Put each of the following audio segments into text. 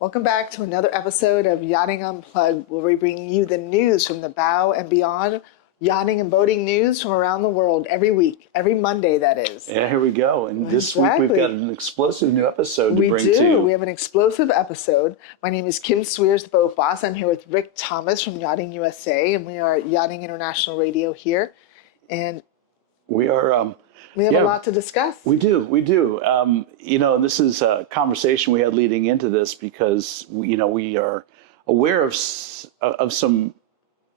Welcome back to another episode of Yachting Unplugged, where we bring you the news from the bow and beyond, yachting and boating news from around the world every week, every Monday, that is. Yeah, here we go. And this week we've got an explosive new episode to bring to you. We do. We have an explosive episode. My name is Kim Sweers, the boat boss. I'm here with Rick Thomas from Yachting USA, and we are at Yachting International Radio here. And we are... we have a lot to discuss. We do. This is a conversation we had leading into this because, we are aware of some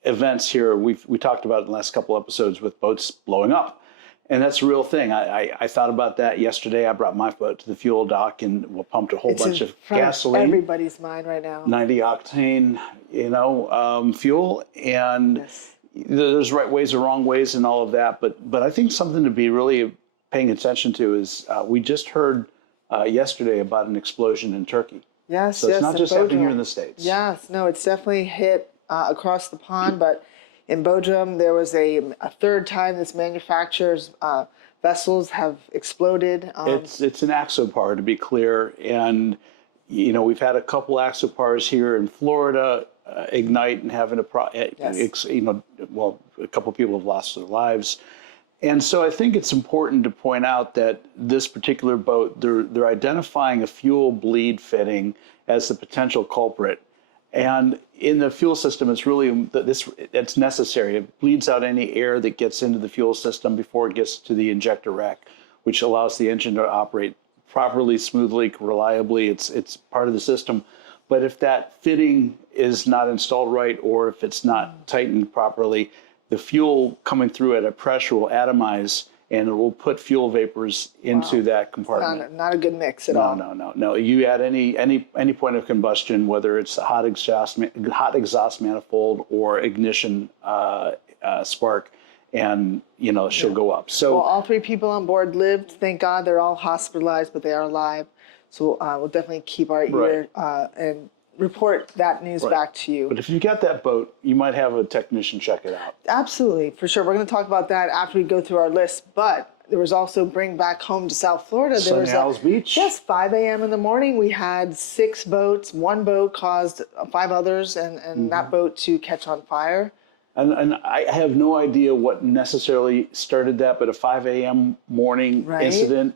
events here. We talked about it in the last couple episodes with boats blowing up. And that's a real thing. I thought about that yesterday. I brought my boat to the fuel dock and pumped a whole bunch of gasoline. Everybody's mind right now. 90 octane, fuel. And yes. There's right ways or wrong ways and all of that. But I think something to be really paying attention to is we just heard yesterday about an explosion in Turkey. Yes, so it's not just happening here in the States. Yes, no, it's definitely hit across the pond. But in Bodrum, there was a third time this manufacturer's vessels have exploded. It's an Axopar, to be clear. And, we've had a couple Axopars here in Florida ignite and having a couple of people have lost their lives. And so I think it's important to point out that this particular boat, they're identifying a fuel bleed fitting as the potential culprit. And in the fuel system, it's necessary. It bleeds out any air that gets into the fuel system before it gets to the injector rack, which allows the engine to operate properly, smoothly, reliably. It's part of the system. But if that fitting is not installed right, or if it's not tightened properly, the fuel coming through at a pressure will atomize, and it will put fuel vapors into that compartment. Not a good mix at all. No. You add any point of combustion, whether it's a hot exhaust manifold or ignition spark, and she'll go up. So all three people on board lived. Thank God, they're all hospitalized, but they are alive. So we'll definitely keep our ear and report that news back to you. But if you got that boat, you might have a technician check it out. Absolutely, for sure. We're going to talk about that after we go through our list. But there was also bring back home to South Florida. There was Beach. Yes, 5 a.m. in the morning. We had 6 boats. One boat caused 5 others, and that boat to catch on fire. And I have no idea what necessarily started that, but a 5 a.m. morning incident.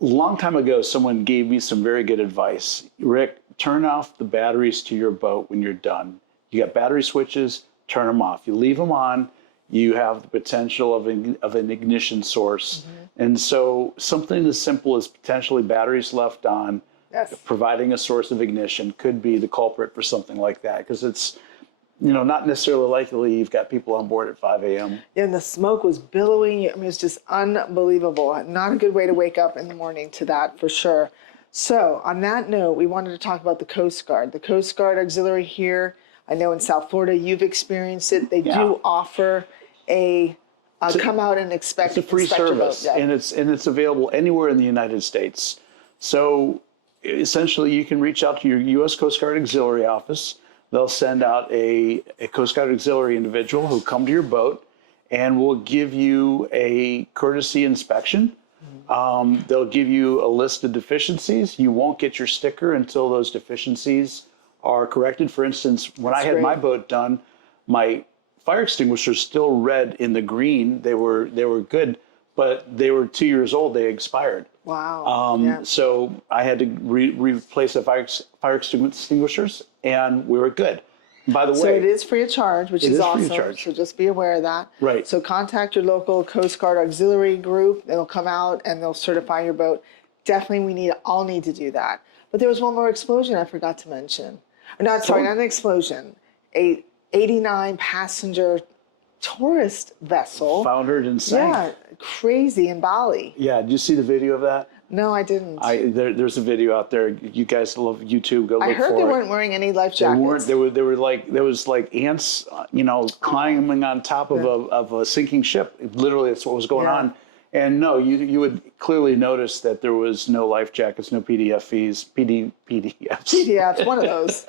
A long time ago, someone gave me some very good advice. Rick, turn off the batteries to your boat when you're done. You got battery switches, turn them off. You leave them on, you have the potential of an ignition source. And so something as simple as potentially batteries left on, providing a source of ignition could be the culprit for something like that, because it's not necessarily likely you've got people on board at 5 a.m. Yeah, and the smoke was billowing. I mean, it's just unbelievable. Not a good way to wake up in the morning to that, for sure. So on that note, we wanted to talk about the Coast Guard. The Coast Guard Auxiliary here, I know in South Florida, you've experienced it. They do offer a come out and inspect. It's a free service, and it's available anywhere in the United States. So essentially, you can reach out to your U.S. Coast Guard Auxiliary office. They'll send out a Coast Guard Auxiliary individual who come to your boat and will give you a courtesy inspection. They'll give you a list of deficiencies. You won't get your sticker until those deficiencies are corrected. For instance, when I had my boat done, my fire extinguishers still read in the green. They were good, but they were 2 years old. They expired. Wow. So I had to replace the fire extinguishers, and we were good. By the way, so it is free of charge, which is awesome. So just be aware of that. Right. So contact your local Coast Guard Auxiliary group. They'll come out and they'll certify your boat. Definitely, we all need to do that. But there was one more explosion I forgot to mention. Not an explosion. A 89 passenger tourist vessel foundered and sank. Yeah, crazy in Bali. Yeah, did you see the video of that? No, I didn't. There's a video out there. You guys love YouTube. Go look for it. I heard they weren't wearing any life jackets. They were like, there was like ants, climbing on top of a sinking ship. Literally, that's what was going on. And no, you would clearly notice that there was no life jackets, no PDFs, PDFs, one of those.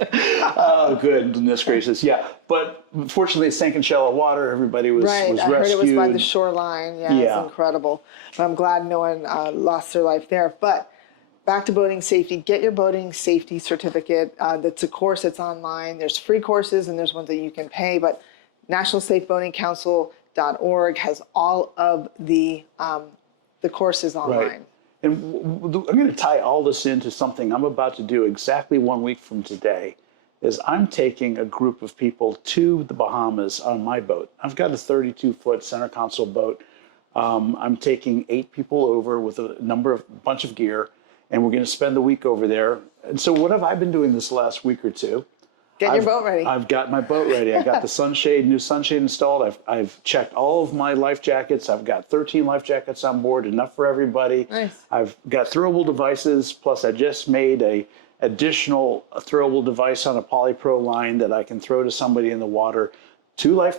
Oh, goodness gracious. Yeah. But fortunately, it sank in shallow water. Everybody was rescued. I heard it was by the shoreline. Yeah, it's incredible. But I'm glad no one lost their life there. But back to boating safety. Get your boating safety certificate. That's a course that's online. There's free courses and there's ones that you can pay, but nationalsafeboatingcouncil.org has all of the courses online. Right. And I'm going to tie all this into something I'm about to do exactly 1 week from today. Is I'm taking a group of people to the Bahamas on my boat. I've got a 32-foot center console boat. I'm taking 8 people over with a bunch of gear, and we're going to spend the week over there. And so what have I been doing this last week or two? Get your boat ready. I've got my boat ready. I got the new sunshade installed. I've checked all of my life jackets. I've got 13 life jackets on board, enough for everybody. Nice. I've got throwable devices, plus I just made a additional throwable device on a polypro line that I can throw to somebody in the water. 2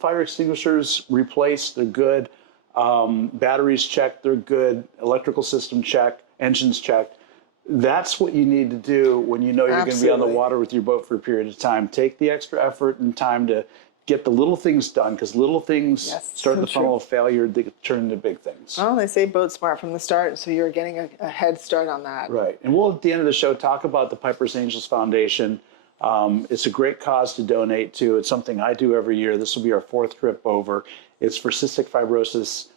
fire extinguishers replaced, they're good. Batteries checked, they're good. Electrical system checked, engines checked. That's what you need to do when you know you're going to be on the water with your boat for a period of time. Take the extra effort and time to get the little things done, because little things start the funnel of failure, they turn into big things. Well, they say boat smart from the start, so you're getting a head start on that. Right. And we'll, at the end of the show, talk about the Piper's Angels Foundation. It's a great cause to donate to. It's something I do every year. This will be our 4th trip over. It's for cystic fibrosis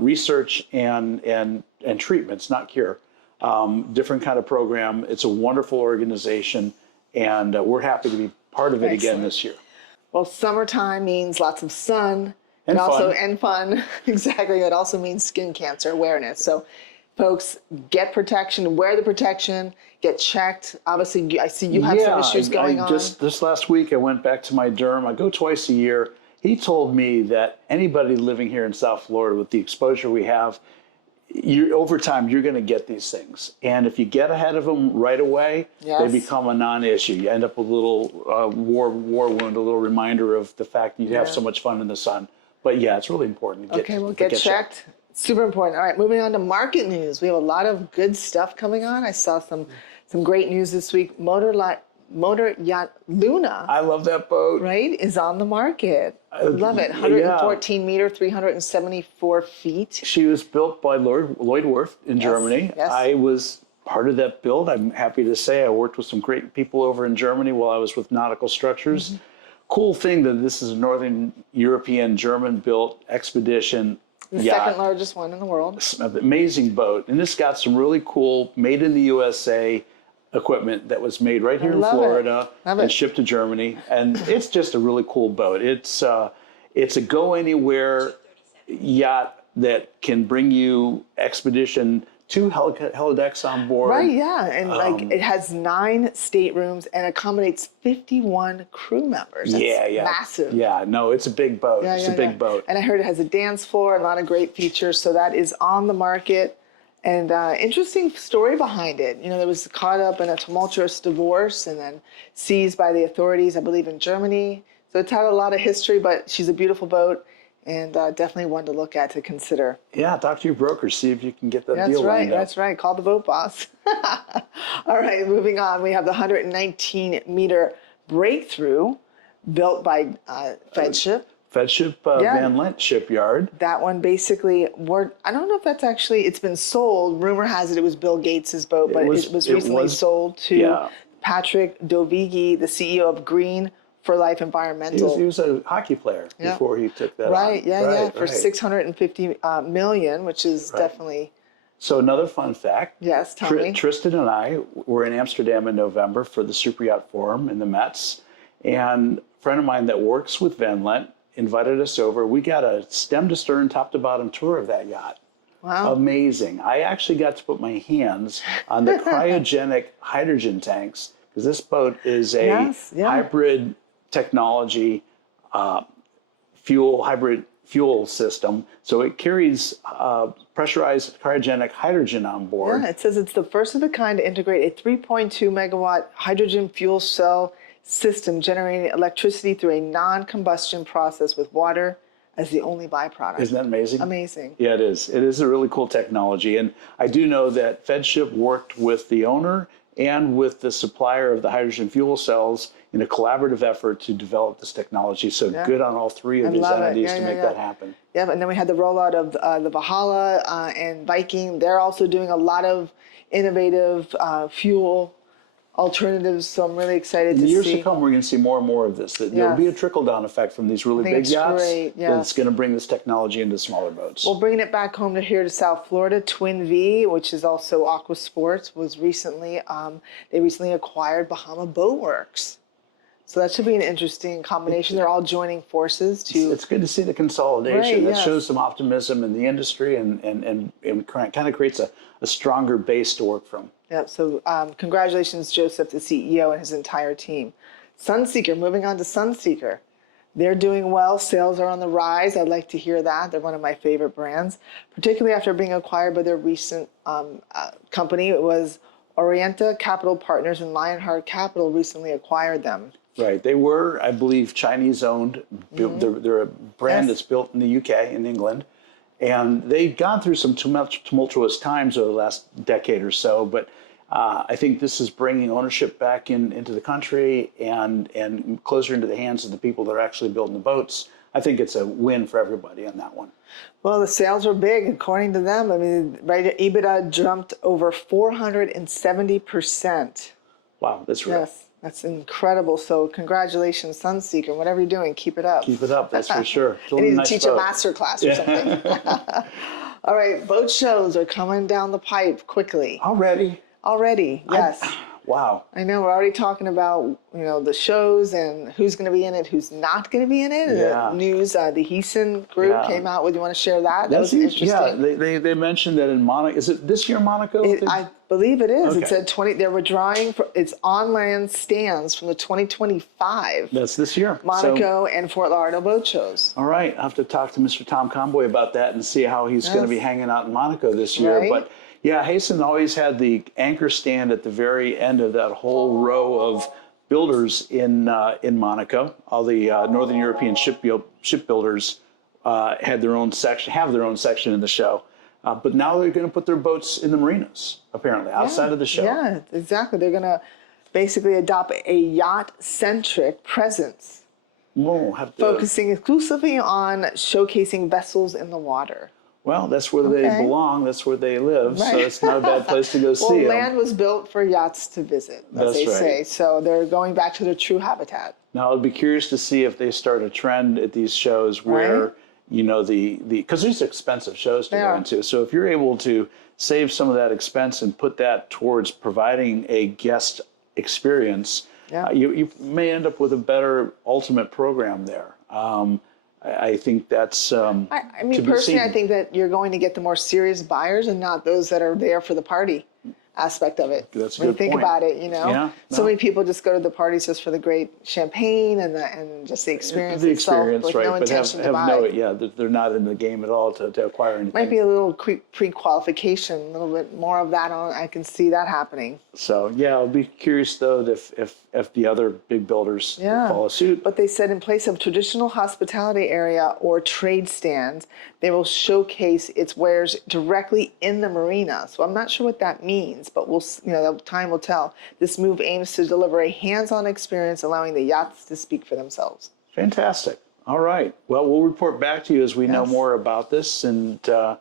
research and treatments, not cure. Different kind of program. It's a wonderful organization, and we're happy to be part of it again this year. Well, summertime means lots of sun and fun. Exactly. It also means skin cancer awareness. So, folks, get protection, wear the protection, get checked. Obviously, I see you have some issues going on. Just this last week, I went back to my derm. I go twice a year. He told me that anybody living here in South Florida with the exposure we have, over time, you're going to get these things. And if you get ahead of them right away, they become a non-issue. You end up with a little war wound, a little reminder of the fact that you have so much fun in the sun. But yeah, it's really important to get checked. Super important. All right, moving on to market news. We have a lot of good stuff coming on. I saw some great news this week. Motor Yacht Luna. I love that boat. Right? Is on the market. I love it. 114 meter, 374 feet. She was built by Lloyd Worth in Germany. Yes. I was part of that build. I'm happy to say I worked with some great people over in Germany while I was with Nautical Structures. Cool thing that this is a Northern European German-built expedition The yacht. second largest one in the world. Amazing boat. And this got some really cool, made in the USA equipment that was made right here in Florida and shipped to Germany. And it's just a really cool boat. It's a go anywhere yacht that can bring you expedition, 2 helidecks on board. Right, yeah. And it has 9 staterooms and accommodates 51 crew members. That's massive. Yeah, no, it's a big boat. It's a big boat. And I heard it has a dance floor, a lot of great features. So that is on the market. And interesting story behind it. You know, it was caught up in a tumultuous divorce and then seized by the authorities, I believe, in Germany. So it's had a lot of history, but she's a beautiful boat and definitely one to look at, to consider. Yeah, talk to your broker, see if you can get that deal lined up. That's right. Call the boat boss. All right, moving on. We have the 119-meter Breakthrough built by Fedship. Van Lent shipyard. That one basically, I don't know if that's actually, it's been sold. Rumor has it was Bill Gates's boat, but it was recently sold to Patrick Dovigi, the CEO of Green for Life Environmental. He was a hockey player before he took that on. For $650 million, which is definitely. So another fun fact. Yes, tell me. Tristan and I were in Amsterdam in November for the Super Yacht Forum in the Mets, and a friend of mine that works with Van Lent invited us over. We got a stem to stern, top to bottom tour of that yacht. Wow. Amazing. I actually got to put my hands on the cryogenic hydrogen tanks, because this boat is a hybrid technology hybrid fuel system. So it carries pressurized cryogenic hydrogen on board. Yeah, it says it's the first of a kind to integrate a 3.2 megawatt hydrogen fuel cell system generating electricity through a non-combustion process with water as the only byproduct. Isn't that amazing? Amazing. Yeah, it is. It is a really cool technology. And I do know that Fedship worked with the owner and with the supplier of the hydrogen fuel cells in a collaborative effort to develop this technology. So good on all 3 of these entities to make that happen. Yeah, and then we had the rollout of the Valhalla and Viking. They're also doing a lot of innovative fuel alternatives. So I'm really excited In to the years see. to come, we're going to see more and more of this. There'll be a trickle-down effect from these really big it's yachts great, that's going to bring this technology into smaller boats. Well, bringing it back home to here to South Florida, Twin V, which is also Aqua Sports, was recently, they recently acquired Bahama Boat Works. So that should be an interesting combination. They're all joining forces to. It's good to see the consolidation. Right, That shows some optimism in the industry and kind of creates a stronger base to work from. Yep. So congratulations, Joseph, the CEO, and his entire team. Sunseeker, moving on to Sunseeker. They're doing well. Sales are on the rise. I'd like to hear that. They're one of my favorite brands, particularly after being acquired by their recent company. It was Orienta Capital Partners and Lionheart Capital recently acquired them. Right. They were, I believe, Chinese owned. They're a brand that's built in the UK, in England. And they've gone through some tumultuous times over the last decade or so. But I think this is bringing ownership back into the country and closer into the hands of the people that are actually building the boats. I think it's a win for everybody on that one. Well, the sales were big, according to them. I mean, right, EBITDA jumped over 470%. Wow, that's real. Yes. That's incredible. So congratulations, Sunseeker. Whatever you're doing, keep it up. Keep it up, that's for sure. You need to teach a master class or something. All right, boat shows are coming down the pipe quickly. Already, yes. Wow. I know, we're already talking about, the shows and who's going to be in it, who's not going to be in it. Yeah. The news, the Heeson group came out with, you want to share that? That was interesting. Yeah, they mentioned that in Monaco, is it this year Monaco? I believe it is. Okay. It said they were drawing for its on-land stands from the 2025. That's this year. Monaco and Fort Lauderdale boat shows. All right, I'll have to talk to Mr. Tom Conboy about that and see how he's going to be hanging out in Monaco this year. Right. But yeah, Heeson always had the anchor stand at the very end of that whole row of builders in Monaco. All the Northern European shipbuilders have their own section in the show. But now they're going to put their boats in the marinas, apparently, outside of the show. Yeah, exactly. They're going to basically adopt a yacht-centric presence, We'll have to, focusing exclusively on showcasing vessels in the water. well, that's where they belong. That's where they live. Right. So it's not a bad place to go see them. Well, land was built for yachts to visit, as they say. So they're going back to their true habitat. Now, I'd be curious to see if they start a trend at these shows where, because these are expensive shows to go into. So if you're able to save some of that expense and put that towards providing a guest experience, you may end up with a better ultimate program there. I think that's I mean, personally, I think that you're going to get the more serious buyers and not those that are there for the party aspect of it. That's a when good you think point. about it, so many people just go to the parties just for the great champagne and just the experience itself, with no but intention to buy. they're not in the game at all to acquire anything. Might be a little pre-qualification, a little bit more of that on. I can see that happening. So yeah, I'll be curious though if the other big builders follow suit. But they said in place of traditional hospitality area or trade stands, they will showcase its wares directly in the marina. So I'm not sure what that means, but time will tell. This move aims to deliver a hands-on experience, allowing the yachts to speak for themselves. Fantastic. All right. Well, we'll report back to you as we know more about this. And but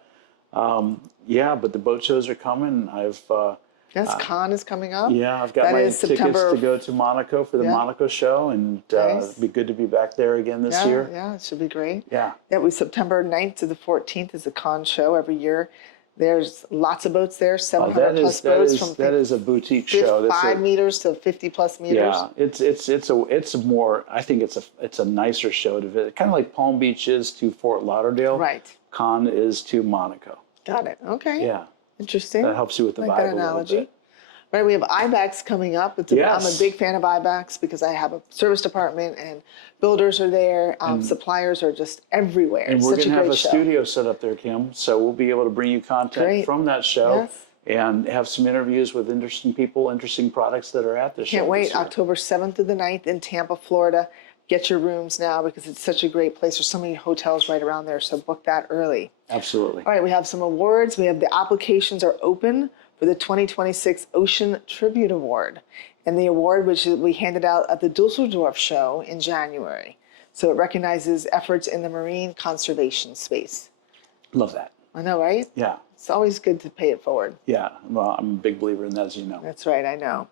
the boat shows are coming. Con is coming up. Yeah, I've got my tickets to go to Monaco for the Monaco show, and it'd be good to be back there again this year. Yeah, it should be great. Yeah. September 9th to the 14th is a con show every year. There's lots of boats there, 700 plus boats. That is a boutique show. 5 meters to 50 plus meters. Yeah, it's a more, I think it's a nicer show to visit. Kind of like Palm Beach is to Fort Lauderdale. Right. Con is to Monaco. Got it. Okay. Yeah. Interesting. That helps you with the vibe that a little bit. Right, we have IBACs coming up. I'm a big fan of IBACs because I have a service department and builders are there. Suppliers are just everywhere. And we're going to have a studio set up there, Kim. So we'll be able to bring you content from that show and have some interviews with interesting people, interesting products that are at the show. Can't wait. October 7th to the 9th in Tampa, Florida. Get your rooms now because it's such a great place. There's so many hotels right around there, so book that early. Absolutely. All right, we have some awards. We have the applications are open for the 2026 Ocean Tribute Award. And the award, which we handed out at the Dusseldorf show in January. So it recognizes efforts in the marine conservation space. Love that. I know, right? Yeah. It's always good to pay it forward. Yeah. Well, I'm a big believer in that, as you know. That's right, I know.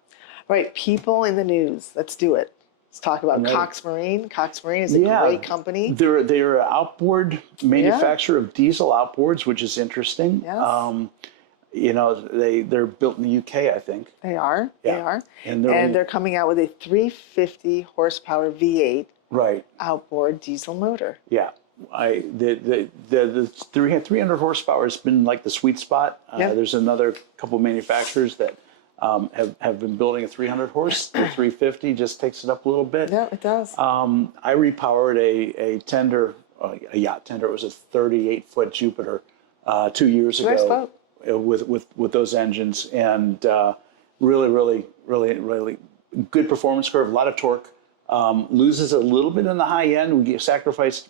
All right, people in the news. Let's do it. Let's talk about Right. Cox Marine. Cox Marine is a great company. They're an outboard manufacturer of diesel outboards, which is interesting. Yes. You know, they're built in the UK, I think. They are. Yeah. They are. And they're coming out with a 350 horsepower V8 right. outboard diesel motor. Yeah. The 300 horsepower has been like the sweet spot. Yep. There's another couple manufacturers that have been building a 300 horse. The 350 just takes it up a little bit. Yeah, it does. I repowered a tender, a yacht tender. It was a 38-foot Jupiter 2 years ago. Nice boat. With those engines, and really good performance curve, a lot of torque. Loses a little bit in the high end. We sacrificed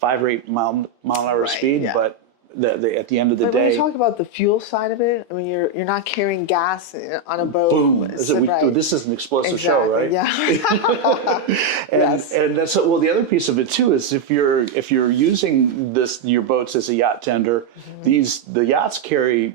5 or 8 mile an hour speed, yeah. but at the end of the But day, when you talk about the fuel side of it, I mean, you're not carrying gas on a boat. boom! Right. This is an explosive show, right? Yeah. And that's well. The other piece of it too is if you're using your boats as a yacht tender, the yachts carry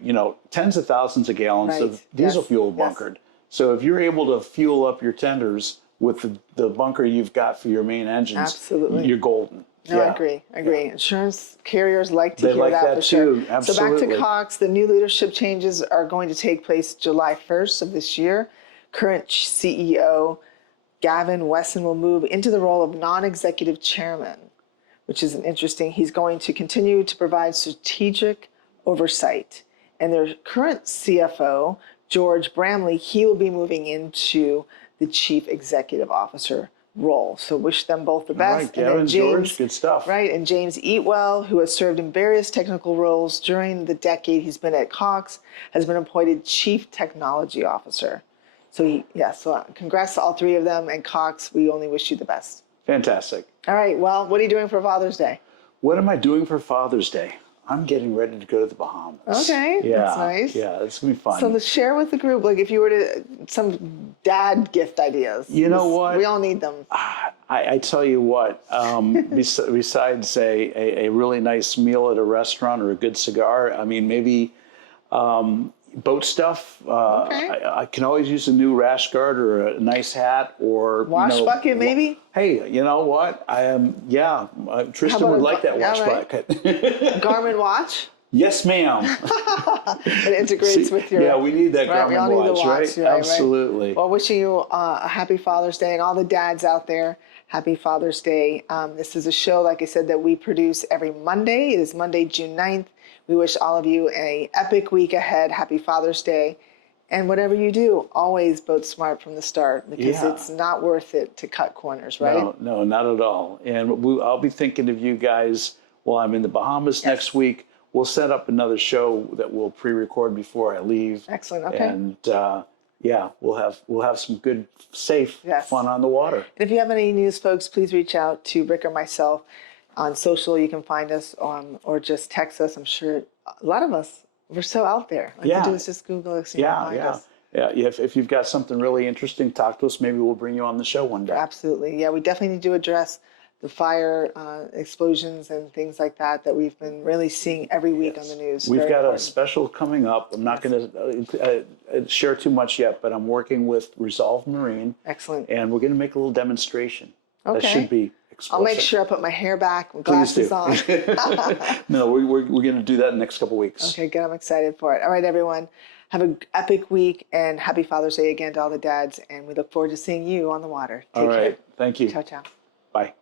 tens of thousands of gallons of diesel fuel bunkered. So if you're able to fuel up your tenders with the bunker you've got for your main engines, absolutely, you're golden. No, I agree. Yeah. Insurance carriers like to hear that for too. Sure. Absolutely. So back to Cox, the new leadership changes are going to take place July 1st of this year. Current CEO Gavin Wesson will move into the role of non-executive chairman, which is interesting. He's going to continue to provide strategic oversight. And their current CFO, George Bramley, he will be moving into the chief executive officer role. So wish them both the best. All right, Gavin, and George, good stuff. Right, and James Eatwell, who has served in various technical roles during the decade he's been at Cox, has been appointed chief technology officer. So congrats to all three of them, and Cox, we only wish you the best. Fantastic. All right, well, what are you doing for Father's Day? What am I doing for Father's Day? I'm getting ready to go to the Bahamas. Okay, yeah, that's nice. Yeah, it's going to be fun. So let's share with the group, like if you were to, some dad gift ideas. You know what? We all need them. I tell you what, besides a really nice meal at a restaurant or a good cigar, I mean, maybe boat stuff. Okay. I can always use a new rash guard or a nice hat or wash bucket, maybe. Hey, you know what? Tristan would like that wash bucket. Garmin watch. Yes, ma'am. It integrates with your. Yeah, we need that Garmin we all need watch, the watch, right? Absolutely. Well, wishing you a happy Father's Day, and all the dads out there, happy Father's Day. This is a show, like I said, that we produce every Monday. It is Monday, June 9th. We wish all of you an epic week ahead. Happy Father's Day. And whatever you do, always boat smart from the start, because it's not worth it to cut corners, right? No, not at all. And I'll be thinking of you guys while I'm in the Bahamas next week. We'll set up another show that we'll pre-record before I leave. Excellent. Okay. And we'll have some good, safe fun on the water. And if you have any news, folks, please reach out to Rick or myself on social. You can find us or just text us. I'm sure a lot of us, we're so out there. All you have to do is just Google us and find us. Yeah, if you've got something really interesting, talk to us. Maybe we'll bring you on the show one day. Absolutely. Yeah, we definitely need to address the fire explosions and things like that we've been really seeing every week on the news. We've got a special coming up. I'm not going to share too much yet, but I'm working with Resolve Marine. Excellent. And we're going to make a little demonstration. Okay. That should be explosive. I'll make sure I put my hair back, my glasses on. No, we're going to do that in the next couple of weeks. Okay, good. I'm excited for it. All right, everyone. Have an epic week, and happy Father's Day again to all the dads. And we look forward to seeing you on the water. Take care. Thank you. Ciao, ciao. Bye.